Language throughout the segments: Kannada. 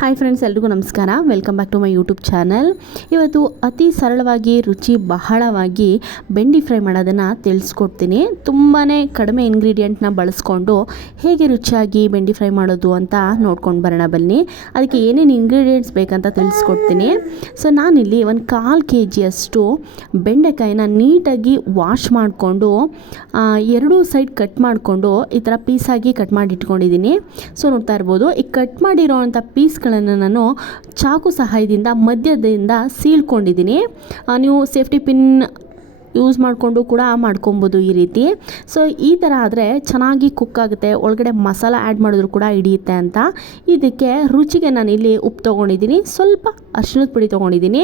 ಹಾಯ್ ಫ್ರೆಂಡ್ಸ್ ಎಲ್ರಿಗೂ ನಮಸ್ಕಾರ. Welcome back to my YouTube channel ಇವತ್ತು ಅತಿ ಸರಳವಾಗಿ, ರುಚಿ ಬಹಳವಾಗಿ ಬೆಂಡಿ ಫ್ರೈ ಮಾಡೋದನ್ನು ತಿಳಿಸ್ಕೊಡ್ತೀನಿ. ತುಂಬಾ ಕಡಿಮೆ ಇಂಗ್ರೀಡಿಯೆಂಟ್ನ ಬಳಸ್ಕೊಂಡು ಹೇಗೆ ರುಚಿಯಾಗಿ ಬೆಂಡಿ ಫ್ರೈ ಮಾಡೋದು ಅಂತ ನೋಡ್ಕೊಂಡು ಬರೋಣ ಬನ್ನಿ. ಅದಕ್ಕೆ ಏನೇನು ಇಂಗ್ರೀಡಿಯೆಂಟ್ಸ್ ಬೇಕಂತ ತಿಳಿಸ್ಕೊಡ್ತೀನಿ. ಸೊ ನಾನಿಲ್ಲಿ ಒಂದು ಕಾಲು ಕೆ ಜಿಯಷ್ಟು ಬೆಂಡೆಕಾಯಿನ ನೀಟಾಗಿ ವಾಶ್ ಮಾಡಿಕೊಂಡು ಎರಡೂ ಸೈಡ್ ಕಟ್ ಮಾಡಿಕೊಂಡು ಈ ಥರ ಪೀಸಾಗಿ ಕಟ್ ಮಾಡಿ ಇಟ್ಕೊಂಡಿದ್ದೀನಿ. ಸೊ ನೋಡ್ತಾ ಇರ್ಬೋದು. ಈ ಕಟ್ ಮಾಡಿರೋವಂಥ ಪೀಸ್ಗಳನ್ನು ನಾನು ಚಾಕು ಸಹಾಯದಿಂದ ಮಧ್ಯದಿಂದ ಸೀಳ್ಕೊಂಡಿದ್ದೀನಿ. ನೀವು ಸೇಫ್ಟಿ ಪಿನ್ ಯೂಸ್ ಮಾಡಿಕೊಂಡು ಕೂಡ ಮಾಡ್ಕೊಬೋದು ಈ ರೀತಿ. ಸೊ, ಈ ಥರ ಆದರೆ ಚೆನ್ನಾಗಿ ಕುಕ್ ಆಗುತ್ತೆ. ಒಳಗಡೆ ಮಸಾಲ ಆ್ಯಡ್ ಮಾಡಿದ್ರು ಕೂಡ ಹಿಡಿಯುತ್ತೆ ಅಂತ. ಇದಕ್ಕೆ ರುಚಿಗೆ ನಾನು ಇಲ್ಲಿ ಉಪ್ಪು ತೊಗೊಂಡಿದ್ದೀನಿ. ಸ್ವಲ್ಪ ಅರ್ಶಿಣದ ಪುಡಿ ತೊಗೊಂಡಿದ್ದೀನಿ.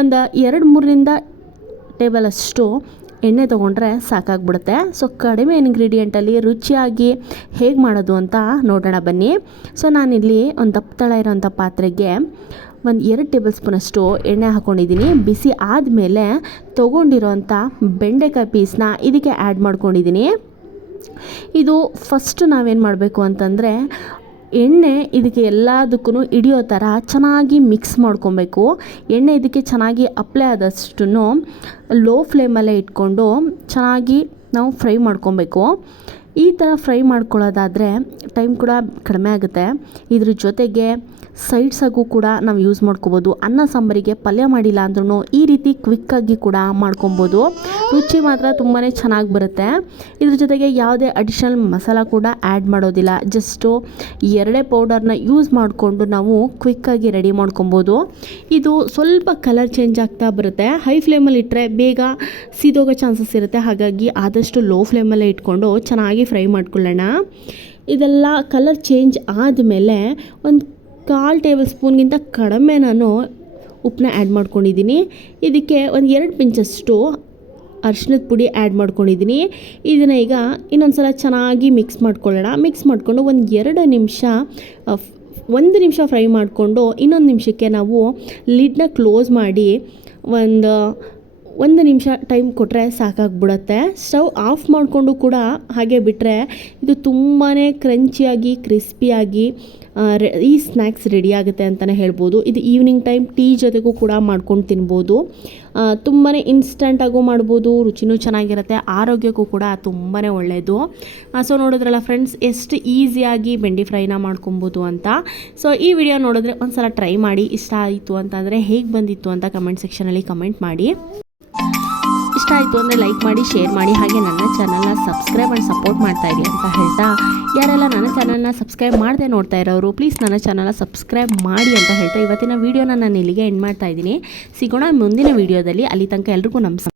ಒಂದು ಎರಡು ಮೂರರಿಂದ ಟೇಬಲ್ ಅಷ್ಟು ಎಣ್ಣೆ ತೊಗೊಂಡ್ರೆ ಸಾಕಾಗ್ಬಿಡುತ್ತೆ. ಸೊ ಕಡಿಮೆ ಇಂಗ್ರೀಡಿಯೆಂಟಲ್ಲಿ ರುಚಿಯಾಗಿ ಹೇಗೆ ಮಾಡೋದು ಅಂತ ನೋಡೋಣ ಬನ್ನಿ. ಸೊ ನಾನಿಲ್ಲಿ ಒಂದು ದಪ್ಪತಳ ಇರೋಂಥ ಪಾತ್ರೆಗೆ ಒಂದು ಎರಡು ಟೇಬಲ್ ಸ್ಪೂನಷ್ಟು ಎಣ್ಣೆ ಹಾಕ್ಕೊಂಡಿದ್ದೀನಿ ಬಿಸಿ ಆದಮೇಲೆ ತೊಗೊಂಡಿರೋಂಥ ಬೆಂಡೆಕಾಯಿ ಪೀಸ್ನ ಇದಕ್ಕೆ ಆ್ಯಡ್ ಮಾಡ್ಕೊಂಡಿದ್ದೀನಿ. ಇದು ಫಸ್ಟ್ ನಾವೇನು ಮಾಡಬೇಕು ಅಂತಂದರೆ ಎಣ್ಣೆ ಇದಕ್ಕೆ ಎಲ್ಲದಕ್ಕೂ ಹಿಡಿಯೋ ಥರ ಚೆನ್ನಾಗಿ ಮಿಕ್ಸ್ ಮಾಡ್ಕೊಬೇಕು. ಎಣ್ಣೆ ಇದಕ್ಕೆ ಚೆನ್ನಾಗಿ ಅಪ್ಲೈ ಆದಷ್ಟು ಲೋ ಫ್ಲೇಮಲ್ಲೇ ಇಟ್ಕೊಂಡು ಚೆನ್ನಾಗಿ ನಾವು ಫ್ರೈ ಮಾಡ್ಕೊಬೇಕು. ಈ ಥರ ಫ್ರೈ ಮಾಡ್ಕೊಳ್ಳೋದಾದರೆ ಟೈಮ್ ಕೂಡ ಕಡಿಮೆ ಆಗುತ್ತೆ. ಇದ್ರ ಜೊತೆಗೆ ಸೈಡ್ಸಾಗೂ ಕೂಡ ನಾವು ಯೂಸ್ ಮಾಡ್ಕೋಬೋದು. ಅನ್ನ ಸಾಂಬಾರಿಗೆ ಪಲ್ಯ ಮಾಡಿಲ್ಲ ಅಂದ್ರೂ ಈ ರೀತಿ ಕ್ವಿಕ್ಕಾಗಿ ಕೂಡ ಮಾಡ್ಕೊಬೋದು. ರುಚಿ ಮಾತ್ರ ತುಂಬಾ ಚೆನ್ನಾಗಿ ಬರುತ್ತೆ. ಇದ್ರ ಜೊತೆಗೆ ಯಾವುದೇ ಅಡಿಷನಲ್ ಮಸಾಲ ಕೂಡ ಆ್ಯಡ್ ಮಾಡೋದಿಲ್ಲ. ಜಸ್ಟು ಎರಡೇ ಪೌಡರ್ನ ಯೂಸ್ ಮಾಡಿಕೊಂಡು ನಾವು ಕ್ವಿಕ್ಕಾಗಿ ರೆಡಿ ಮಾಡ್ಕೊಬೋದು. ಇದು ಸ್ವಲ್ಪ ಕಲರ್ ಚೇಂಜ್ ಆಗ್ತಾ ಬರುತ್ತೆ. ಹೈ ಫ್ಲೇಮಲ್ಲಿ ಇಟ್ಟರೆ ಬೇಗ ಸೀದೋಗೋ ಚಾನ್ಸಸ್ ಇರುತ್ತೆ. ಹಾಗಾಗಿ ಆದಷ್ಟು ಲೋ ಫ್ಲೇಮಲ್ಲೇ ಇಟ್ಕೊಂಡು ಚೆನ್ನಾಗಿ ಫ್ರೈ ಮಾಡ್ಕೊಳ್ಳೋಣ. ಇದೆಲ್ಲ ಕಲರ್ ಚೇಂಜ್ ಆದಮೇಲೆ ಒಂದು ಕಾಲು ಟೇಬಲ್ ಸ್ಪೂನ್ಗಿಂತ ಕಡಿಮೆ ನಾನು ಉಪ್ಪನ್ನ ಆ್ಯಡ್ ಮಾಡ್ಕೊಂಡಿದ್ದೀನಿ. ಇದಕ್ಕೆ ಒಂದು ಎರಡು ಪಿಂಚಷ್ಟು ಅರಿಶಿನದ ಪುಡಿ ಆ್ಯಡ್ ಮಾಡ್ಕೊಂಡಿದ್ದೀನಿ ಇದನ್ನು ಈಗ ಇನ್ನೊಂದು ಸಲ ಚೆನ್ನಾಗಿ ಮಿಕ್ಸ್ ಮಾಡ್ಕೊಳ್ಳೋಣ. ಮಿಕ್ಸ್ ಮಾಡಿಕೊಂಡು ಒಂದು ಎರಡು ನಿಮಿಷ ಒಂದು ನಿಮಿಷ ಫ್ರೈ ಮಾಡಿಕೊಂಡು ಇನ್ನೊಂದು ನಿಮಿಷಕ್ಕೆ ನಾವು ಲಿಡ್ನ ಕ್ಲೋಸ್ ಮಾಡಿ ಒಂದು ಒಂದು ನಿಮಿಷ ಟೈಮ್ ಕೊಟ್ಟರೆ ಸಾಕಾಗ್ಬಿಡತ್ತೆ. ಸ್ಟವ್ ಆಫ್ ಮಾಡಿಕೊಂಡು ಕೂಡ ಹಾಗೆ ಬಿಟ್ಟರೆ ಇದು ತುಂಬಾ ಕ್ರಂಚಿಯಾಗಿ ಕ್ರಿಸ್ಪಿಯಾಗಿ ಈ ಸ್ನ್ಯಾಕ್ಸ್ ರೆಡಿ ಆಗುತ್ತೆ ಅಂತಲೇ ಹೇಳ್ಬೋದು. ಇದು ಈವ್ನಿಂಗ್ ಟೈಮ್ ಟೀ ಜೊತೆಗೂ ಕೂಡ ಮಾಡ್ಕೊಂಡು ತಿನ್ಬೋದು. ತುಂಬಾ ಇನ್ಸ್ಟಂಟಾಗೂ ಮಾಡ್ಬೋದು, ರುಚಿನೂ ಚೆನ್ನಾಗಿರುತ್ತೆ, ಆರೋಗ್ಯಕ್ಕೂ ಕೂಡ ತುಂಬಾ ಒಳ್ಳೆಯದು ಸೊ ನೋಡಿದ್ರಲ್ಲ ಫ್ರೆಂಡ್ಸ್ ಎಷ್ಟು ಈಸಿಯಾಗಿ ಬೆಂಡಿ ಫ್ರೈನ ಮಾಡ್ಕೊಬೋದು ಅಂತ. ಸೊ ಈ ವಿಡಿಯೋ ನೋಡಿದ್ರೆ ಒಂದ್ಸಲ ಟ್ರೈ ಮಾಡಿ, ಇಷ್ಟ ಆಯಿತು ಅಂತಂದರೆ ಹೇಗೆ ಬಂದಿತ್ತು ಅಂತ ಕಮೆಂಟ್ ಸೆಕ್ಷನಲ್ಲಿ ಕಮೆಂಟ್ ಮಾಡಿ. ಇಷ್ಟ ಆಯಿತು ಅಂದರೆ ಲೈಕ್ ಮಾಡಿ ಶೇರ್ ಮಾಡಿ, ಹಾಗೆ ನನ್ನ ಚಾನಲ್ನ ಸಬ್ಸ್ಕ್ರೈಬ್ ಆ್ಯಂಡ್ ಸಪೋರ್ಟ್ ಮಾಡ್ತಾ ಇರಿ ಅಂತ ಹೇಳ್ತಾ ಯಾರೆಲ್ಲ ನನ್ನ ಚಾನಲ್ನ ಸಬ್ಸ್ಕ್ರೈಬ್ ಮಾಡದೆ ನೋಡ್ತಾ ಇರೋರು ಪ್ಲೀಸ್ ನನ್ನ ಚಾನಲ್ನ ಸಬ್ಸ್ಕ್ರೈಬ್ ಮಾಡಿ ಅಂತ ಹೇಳ್ತಾ ಇವತ್ತಿನ ವೀಡಿಯೋನ ನಾನು ಇಲ್ಲಿಗೆ ಎಂಡ್ ಮಾಡ್ತಾ ಇದ್ದೀನಿ. ಸಿಗೋಣ ಮುಂದಿನ ವೀಡಿಯೋದಲ್ಲಿ ಅಲ್ಲಿ ತನಕ ಎಲ್ರಿಗೂ ನಮಸ್ಕಾರ.